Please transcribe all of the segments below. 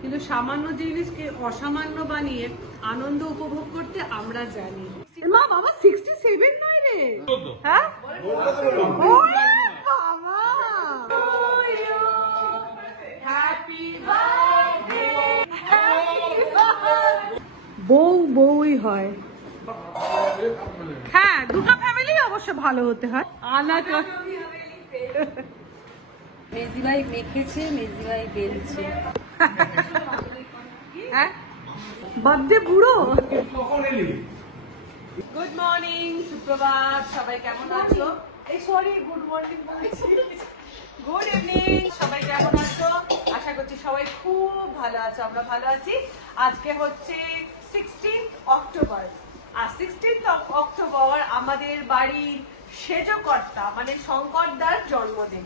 কিন্তু সামান্য জিনিসকে অসামান্য বানিয়ে আনন্দ উপভোগ করতে আমরা জানি। মা বাবা 67 নয় রে, হ্যাঁ বাবা। Happy birthday. বউ বউই হয়। হ্যাঁ, দুটো ফ্যামিলি অবশ্য ভালো হতে হয়। আলাদা মেজি ভাই মেখেছে, মেজি ভাই বেলছে। হ্যাঁ, বার্থডে বুড়ো। গুড মর্নিং, সুপ্রভাত, সবাই কেমন আছো? এই সরি, গুড মর্নিং বলছি, গুড ইভিনিং। সবাই কেমন আছো? আশা করছি সবাই খুব ভালো আছো, আমরা ভালো আছি। আজকে হচ্ছে 16 অক্টোবর, আর 16 অক্টোবর আমাদের বাড়ির সেজকর্তা মানে শঙ্করদার জন্মদিন।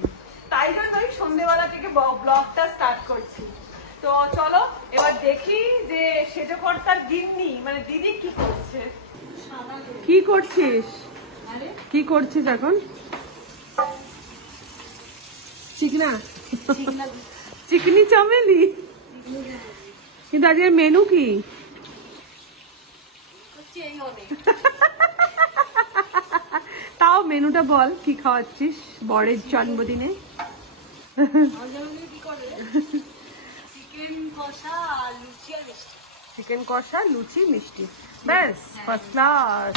তাই জন্যই সন্ধ্যেবেলা থেকে ব্লগটা স্টার্ট করছি। তো চলো এবার দেখি যে সেজকর্তার গিন্নি মানে দিদি কি করছে। কি করছিস? কি করছিস এখন? চিকনা চিকনি চামেলি। কিন্তু আজকের মেনু কি? তাও মেনুটা বল, কি খাওয়াচ্ছিস বরের জন্মদিনে? চিকেন কষা, লুচি, মিষ্টি, ব্যাস ফার্স্ট ক্লাস।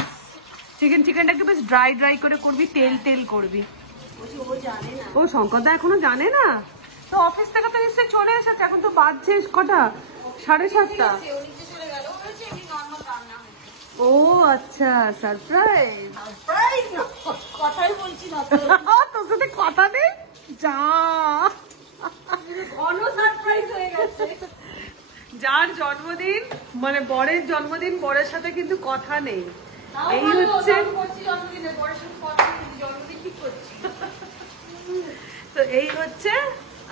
চিকেনটাকে বেশ ড্রাই ড্রাই করে করবি, তেল তেল করবি। ও শঙ্করদা এখনো জানে না? তো অফিস থেকে তো নিশ্চয়ই চলে এসেছে, এখন তো বাজছে কটা, 7:30। ও আচ্ছা, সারপ্রাইজ। কথাই বলছি না তোর সাথে কথা নেই, যা সারপ্রাইজ হয়ে গেছে। যার জন্মদিন মানে বরের জন্মদিন, বরের সাথে কিন্তু কথা নেই। এই হচ্ছে তো এই হচ্ছে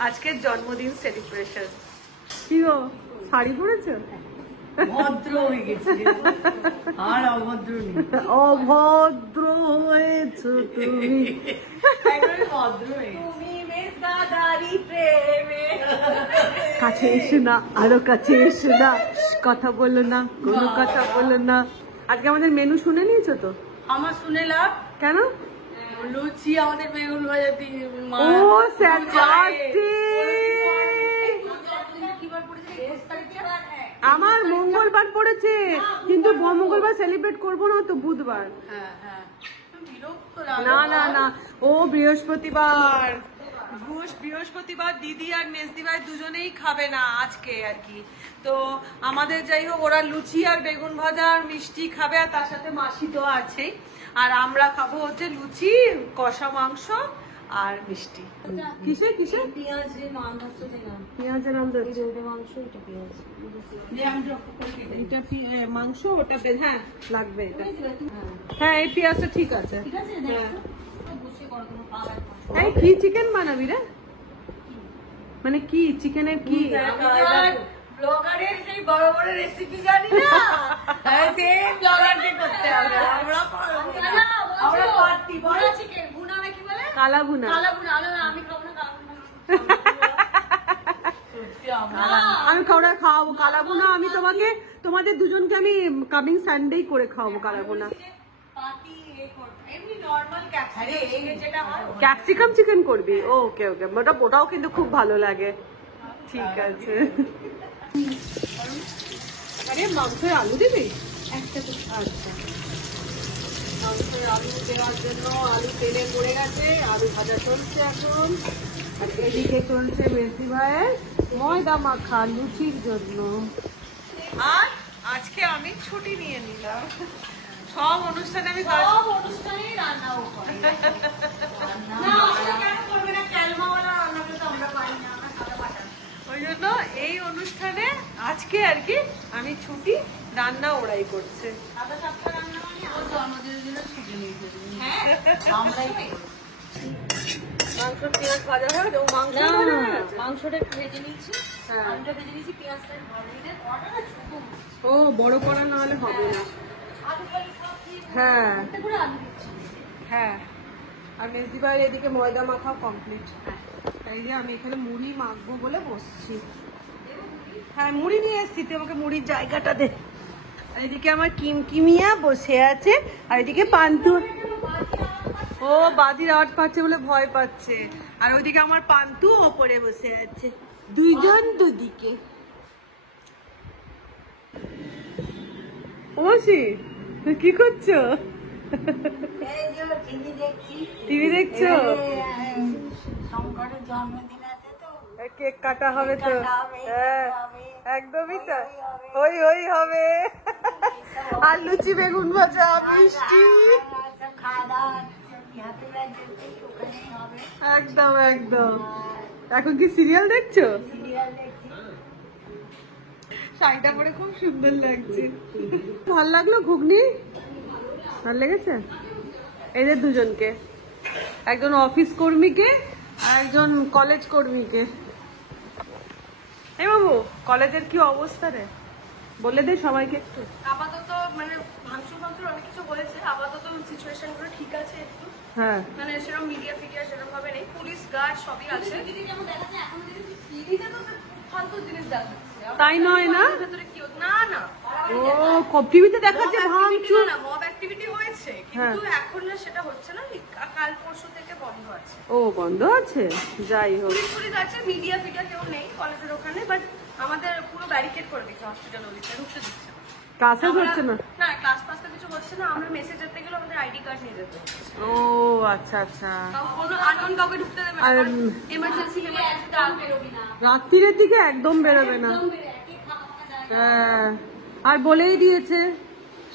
আজকের জন্মদিন সেলিব্রেশন। কি গো, শাড়ি পরেছো? ভদ্র হয়ে গেছে আর অভদ্র নেই। অভদ্র হয়েছো তুমি, ভদ্র তুমি মেজদাদারি প্রেমে। কাছে এসো না, আরো কাছে এসো না, কথা বলো না, কোনো কথা বলো না। আজকে আমাদের মেনু শুনে নিয়েছো তো? আমার শুনে লাভ কেন? লুচি, আমাদের বেগুন ভাজা, ও স্যাটারডে। আমার মঙ্গলবার পড়েছে, কিন্তু মঙ্গলবার সেলিব্রেট করবো না তো, বুধবার। না না না, ও বৃহস্পতিবার। বৃহস্পতিবার দিদি আর মেজদি ভাই দুজনেই খাবে না আজকে আর কি। তো আমাদের যাই হোক, ওরা লুচি আর বেগুন ভাজা আর মিষ্টি খাবে, আর তার সাথে মাসি তো আছেই। আর আমরা খাবো হচ্ছে লুচি, কষা মাংস আর মিষ্টি। কিসে কিসে? পেঁয়াজের মাংস দিলাম। পেঁয়াজের নাম দিচ্ছি। মাংস, এটা পেঁয়াজ। এটা মাংস, ওটা হ্যাঁ লাগবে এটা। হ্যাঁ এই পেঁয়াজটা ঠিক আছে। হ্যাঁ কি চিকেন বানাবি রে? মানে কি চিকেনের কি? ব্লগারের সেই বড় বড় রেসিপি জানি না, সেই ব্লগারকে করতে হবে। আমরা পার্টি বড় চিকেন ভুনা নাকি বলে? কালা ভুনা। কালা ভুনা। আমি খাবো না কালা ভুনা। আমি খাওয়াবো কালা ভুনা। আমি তোমাদের দুজনকে আমি কামিং সানডেই করে খাওয়াবো কালা ভুনা। ক্যাপসিকাম চিকেন করবি? ওকে ওকে, ওটাও কিন্তু খুব ভালো লাগে। ঠিক আছে। আরে মাংসের আলু দিবি একটা? আচ্ছা, মাংসের আলু দেওয়ার জন্য আলু তেলে পড়ে গেছে, আলু ভাজা চলছে এখন। আর এদিকে চলছে মেজদি ভাইয়ের ময়দা মাখা লুচির জন্য। আর আজকে আমি ছুটি নিয়ে নিলাম, সব অনুষ্ঠানে আমি রান্নাও করে ওই জন্য এই অনুষ্ঠানে আজকে আর কি আমি ছুটি, রান্না ওরাই করছে। মাংস পেঁয়াজ ভাজা হয়ে গেছে। মাংসটা ভেজে নিয়েছি, আলুটা ভেজে নিয়েছি, পেঁয়াজটা ও বড় করা না হলে হবে না। হ্যাঁ হ্যাঁ, আর মেজদি ভাইয়ের এদিকে ময়দা মাখা কমপ্লিট। তাই যে আমি এখানে মুড়ি মাখবো বলে বসছি। হ্যাঁ মুড়ি নিয়ে এসছি, তুই আমাকে মুড়ির জায়গাটা দে। আর এদিকে আমার কিমকিমিয়া বসে আছে, আর এদিকে পান্তু। ও বাদির আওয়াজ পাচ্ছে বলে ভয় পাচ্ছে, আর ওইদিকে আমার পান্তু ওপরে বসে আছে, দুইজন দুদিকে। ওসি তুই কি করছো? টিভি দেখছো? শঙ্করের জন্মদিন আছে তো, কেক কাটা হবে তো। হ্যাঁ একদমই তো, ওই ওই হবে। আর লুচি বেগুন ভাজা মিষ্টি, একদম একদম। এখন কি সিরিয়াল দেখছো? শাড়িটা পরে খুব সুন্দর লাগছে। ভাল লাগলো ঘুগনি? ভাল লেগেছে? এদের দুজনকে, একজন অফিস কর্মীকে আর একজন কলেজ কর্মীকে। এই বাবু কলেজের কি অবস্থা রে, বলে দে সবাইকে একটু। আপাতত মানে ভাঙচুর অনেক কিছু হয়েছে, আপাতত সিচুয়েশন গুলো ঠিক আছে একটু। হ্যাঁ মানে সেরকম মিডিয়া ফিডিয়া সেরকম ভাবে নেই, পুলিশ গার্ড সবই আছে। দিদি যেমন দেখাচ্ছে এখন দিদি টিভিতে তো ফালতু জিনিস দেখাচ্ছে, তাই নয় না? ভেতরে কি না না ও টিভিতে দেখাচ্ছে ভাঙচুর, না মব অ্যাক্টিভিটি হয়েছে, কিন্তু এখন না সেটা হচ্ছে না, কাল পরশু থেকে বন্ধ আছে। ও বন্ধ আছে, যাই হোক। পুলিশ আছে, মিডিয়া ফিডিয়া কেউ নেই কলেজের ওখানে, বাট আমাদের পুরো ব্যারিকেড করে দিচ্ছে হসপিটাল ওদিকে, ঢুকতে দিচ্ছে না। ক্লাসে হচ্ছে না? না ক্লাস পাস তো কিছু হচ্ছে না, আমরা মেসেজ যেতে গেলে আমাদের আইডি কার্ড নিয়ে যেতে হচ্ছে। ও আচ্ছা আচ্ছা। কোনো আননোন কাউকে ঢুকতে দেবে না, এমার্জেন্সি বেরোবি না, রাত্রির দিকে একদম বেরোবে না। হ্যাঁ আর বলেই দিয়েছে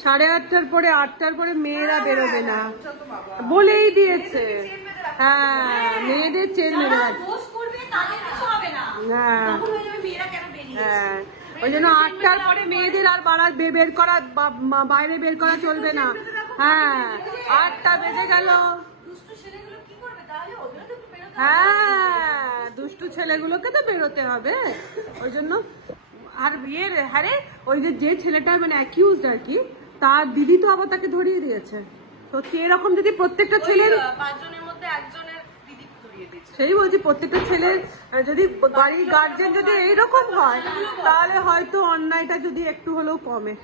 8:30টার পরে 8টার পরে মেয়েরা বেরোবে না, বলেই দিয়েছে। হ্যাঁ মেয়েদের চেন মেরে রাখবে। হ্যাঁ হ্যাঁ ওই জন্য 8টার পরে মেয়েদের আর বের করা, বাইরে বের করা চলবে না। হ্যাঁ 8টা বেজে গেল। হ্যাঁ দুষ্টু ছেলেগুলোকে তো বেরোতে হবে, ওই জন্য। আর বিয়ের হারে ওই যে ছেলেটা মানে অ্যাকিউজড আর কি, তার দিদি তো আবার তাকে ধরিয়ে দিয়েছে। তো এরকম যদি প্রত্যেকটা ছেলের 5 জনের মধ্যে একজনের দিদি ধরিয়ে দিয়েছে। সেই বলছি, প্রত্যেকটা ছেলের যদি বাড়ির গার্জেন যদি এইরকম হয়, তাহলে হয়তো অন্যায়টা যদি একটু হলেও কমে।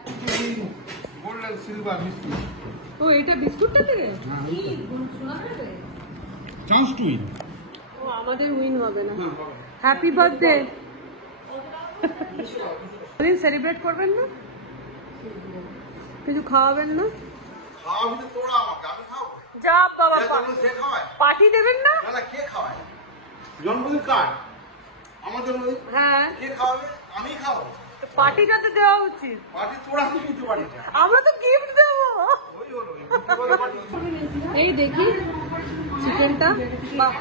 ও এটা বিস্কুটটা থেকে ও আমাদের উইন হবে না। Happy birthday. সেলিব্রেট করবেন না? কিছু খাওয়াবেন না? যা বাবা, পার্টি দেবেন না? জন্মদিন কার্ড আমার জন্মদিন, হ্যাঁ কে খাওয়াবে? আমি খাওয়াবো। পার্টিটা তো দেওয়া উচিত। পার্টি তোরা কি দিতে পারিস? আমরা তো গিফট দেবো। ওই হলো পার্টি। এই দেখি চিকেনটা, বাহ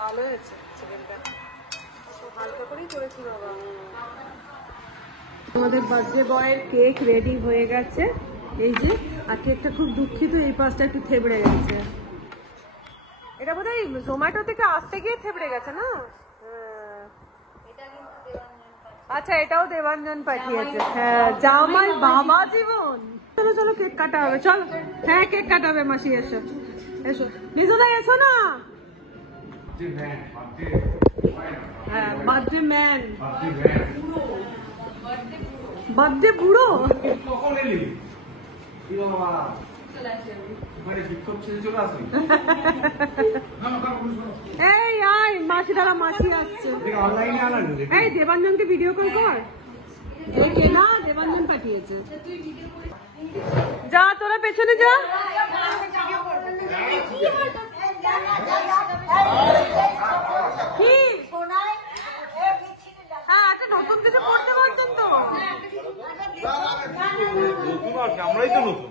ভালো হয়েছে চিকেনটা, হালকা করেই করেছি বাবা। আমাদের বার্থডে বয়ের কেক রেডি হয়ে গেছে, এই যে। আর কেকটা খুব দুঃখিত, এই পাশটা একটু থেবড়ে গেছে। এটা বোধহয় জোম্যাটো থেকে আসতে গিয়ে থেবড়ে গেছে না? আচ্ছা এটাও দেবাঞ্জন পাঠিয়েছে। হ্যাঁ জামাই বাবা জীবন। চলো চলো কেক কাটা হবে, চলো। হ্যাঁ কেক কাটাবে মাসি, এসো এসো নিজদা এসো না। হ্যাঁ বার্থডে ম্যান, বার্থডে বুড়ো। এই আয় মাসি, দাঁড়া মাসি আসছে। এই দেবাঞ্জনকে ভিডিও কল কর। কে না দেবাঞ্জন পাঠিয়েছে। যা তোরা পেছনে যা। কি হ্যাঁ একটা নতুন কিছু করতে পারতেন তো। আমরাই তো নতুন।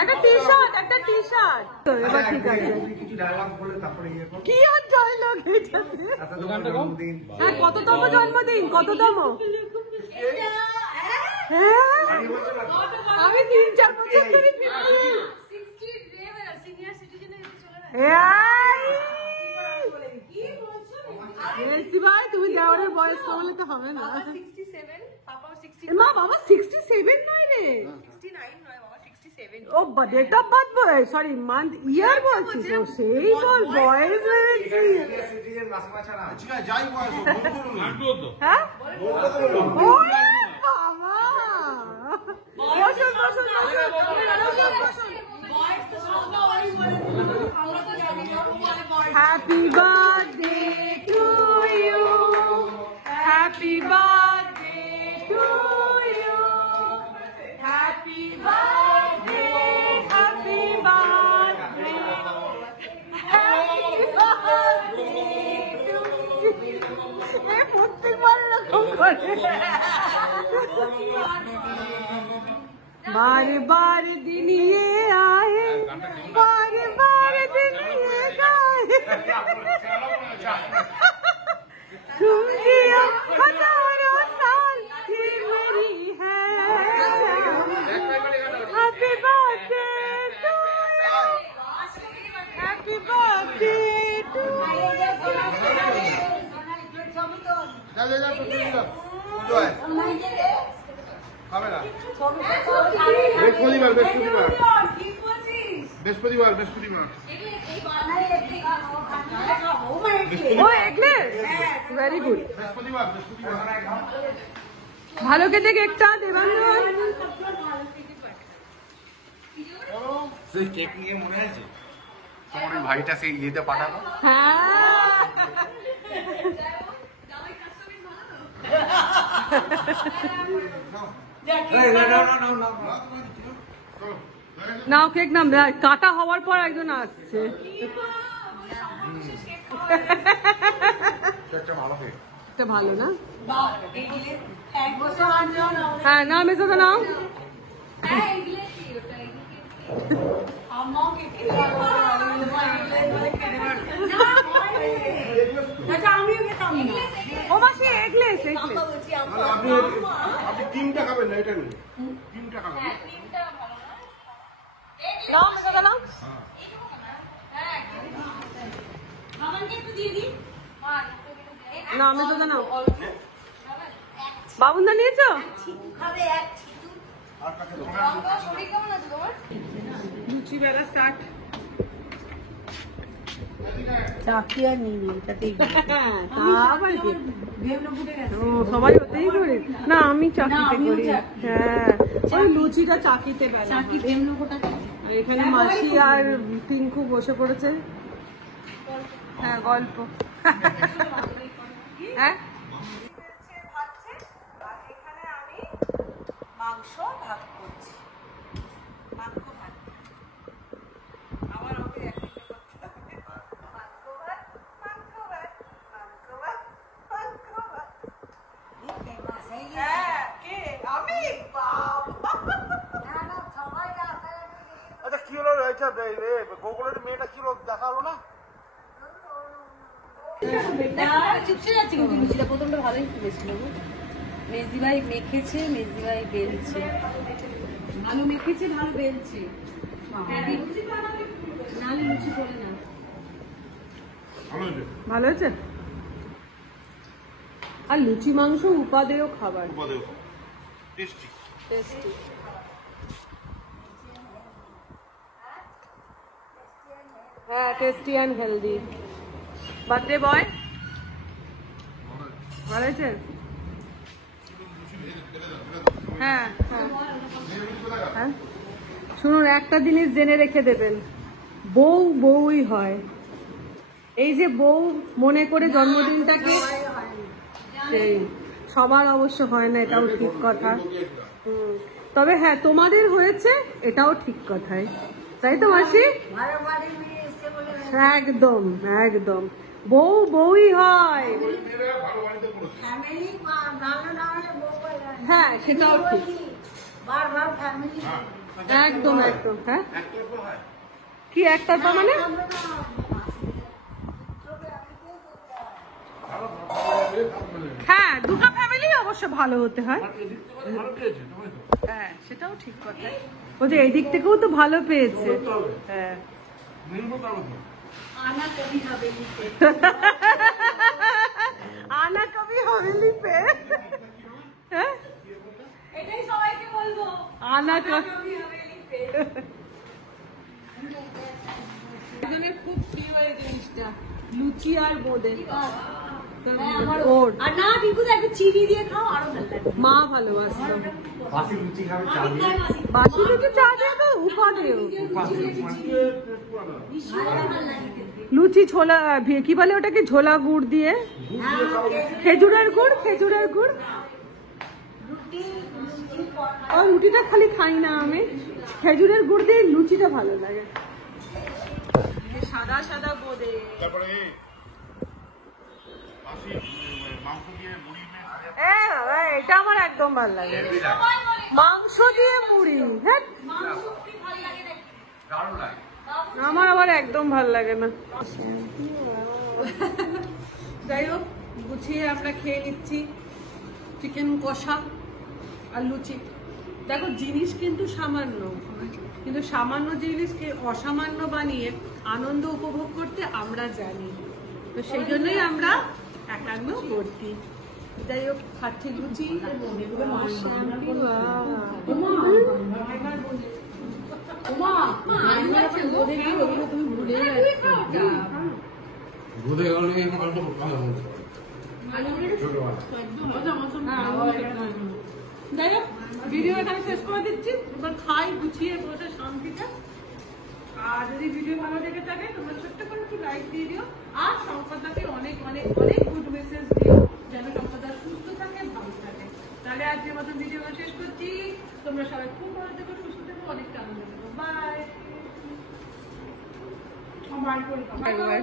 একটা টি শার্ট, একটা টি শার্ট। এবার ঠিক আছে। কি আর ডায়লগ এটা? হ্যাঁ কততম জন্মদিন, কততম? হ্যাঁ আমি 3-4 বছর ধরে ভাই তুমি দেওয়ারের বয়স কমালে তো হবে না। 67, পাপাও 60, মা বাবা 67 নয় রে, 69 নয় বাবা, 67 ও ডেট অফ বার্থ বল, সরি মান্থ ইয়ার বলছিস, ও সেই বল বয়স হয়েছে। ঠিক আছে, যাই বয়স হোক, বলুন না। হ্যাঁ বলতে তো বলুন। ও বাবা, বসুন বসুন বসুন। Happy birthday to you, happy birthday to you, happy birthday, happy birthday, happy birthday to you. এ প্রত্যেকবার এরকম করে। बार बार दिन ये आए, बार बार दिन ये गाए, तुम जियो हजारों साल ये मेरी है। Happy birthday to you, happy birthday to you. যা যা যা, জয় খাবে না। বৃহস্পতিবার বৃহস্পতিবার বৃহস্পতিবার বৃহস্পতিবার ও এগলেস, ভেরি গুড। বৃহস্পতিবার বৃহস্পতিবার ভালো খেতে কেকটা দেবাঞ্জন। সেই কেক নিয়ে মনে আছে তোমার ওই ভাইটা সেই ইয়েতে পাঠানো? হ্যাঁ নাও কেক নাম, কাটা হওয়ার পর একজন আসছে। একটা ভালো কেক। এটা ভালো না? হ্যাঁ নাও মেসোদা নাও। ও মাসি এগলেস, এগলেস। আপনি আপনি ক্রিমটা খাবেন না, এটা নিন ক্রিমটা খাবেন। নাও মেসোদা নাও। নাও মেসোদা নাও। বাবুন্দা নিয়েছো? আর কাছে শরীর কেমন আছে তোমার? লুচি বেলা স্টার্ট। চাকি আর নেই, এটাতেই সবাই ওতেই করে না, আমি চাকিতে করি। হ্যাঁ ওই লুচিটা চাকিতে বেলা। চাকি ভেমলোকোটা আর এখানে মাসি আর টিঙ্কু বসে পড়েছে। হ্যাঁ গল্প। হ্যাঁ এখানে আমি মাংস ভাগ করছি, মাংস ভাগ। আবার ওকে একদিন করতে হবে মাংস ভাত, মাংস ভাত, মাংস ভাত, মাংস ভাত। হ্যাঁ কে? আমি? বাবা আচ্ছা কি হলো আচ্ছা গোকুলের মেয়েটা কি হলো দেখা হলো না? চুপসে যাচ্ছে কিন্তু লুচিটা প্রথমটা ভালোই ফুলেছিল। মেজদি ভাই মেখেছে, মেজদি ভাই বেলছে, ভালো মেখেছে, ভালো বেলছে। নাহলে লুচি করে না। ভালো হয়েছে। ভালো হয়েছে। আর লুচি মাংস উপাদেয় খাবার, উপাদেয় টেস্টি। টেস্টি। হ্যাঁ tasty and healthy. Birthday boy ভালো হয়েছে। হ্যাঁ হ্যাঁ হ্যাঁ শুনুন, একটা জিনিস জেনে রেখে দেবেন, বউ বউই হয়। এই যে বউ মনে করে জন্মদিনটাকে, সেই সবার অবশ্য হয় না, এটাও ঠিক কথা। তবে হ্যাঁ তোমাদের হয়েছে, এটাও ঠিক কথাই, তাই তো মাসি? একদম একদম, বউ বউই হয়। হ্যাঁ সেটাও ঠিক, একদম একদম। হ্যাঁ কি একতরফা মানে? হ্যাঁ দুটো ফ্যামিলি অবশ্য ভালো হতে হয়। হ্যাঁ সেটাও ঠিক কথা। ও যে এই দিক থেকেও তো ভালো পেয়েছে। হ্যাঁ আনা কবি হবেলি পে। হ্যাঁ এটাই সবাইকে বলবো, আনা কবি হবেলি পে। দুজনের খুব প্রিয় এই জিনিসটা, লুচি আর বোঁদে। ওর আর না বিভূত একটা চিনি দিয়ে খাও আরো ভালো লাগবে। মা ভালোবাসতো বাসি লুচি খাবে চা দিয়ে। বাসি লুচি চা দিয়ে তো উপাদেয়। লুচি ছোলা কি বলে ওটাকে, ঝোলা গুড় দিয়ে, খেজুরের গুড়, খেজুরের গুড়। আর রুটিটা খালি খাই না আমি, খেজুরের গুড় দিয়ে লুচিটা ভালো লাগে। সাদা সাদা বোঁদে। তারপরে বাসি মাংস দিয়ে মুড়ি এটা আমার একদম ভালো লাগে, মাংস দিয়ে মুড়ি। হ্যাঁ দারুণ লাগে। আমার আবার একদম ভাল লাগে না। যাই হোক, গুছিয়ে আমরা খেয়ে নিচ্ছি চিকেন কষা আর লুচি। দেখো জিনিস কিন্তু সামান্য, কিন্তু সামান্য জিনিসকে অসামান্য বানিয়ে আনন্দ উপভোগ করতে আমরা জানি, তো সেই জন্যই আমরা একান্ন করছি। যাই হোক, খাচ্ছি লুচি। যাই হোক, ভিডিও এখানে শেষ করে দিচ্ছি। এবার খাই গুছিয়ে বসে শান্তিতে। আর যদি ভিডিও ভালো লেগে থাকে তোমরা ছোট্ট করে একটু লাইক দিয়ে দিও, আর সম্পদাকে অনেক অনেক অনেক গুড মেসেজ দিও যেন সম্পদা সুস্থ থাকে, ভালো থাকে। তাহলে আজকের মতো ভিডিও শেষ করছি। তোমরা সবাই খুব ভালো থেকো, সুস্থ থেকো, অনেকটা আনন্দ থেকো। Bye bye.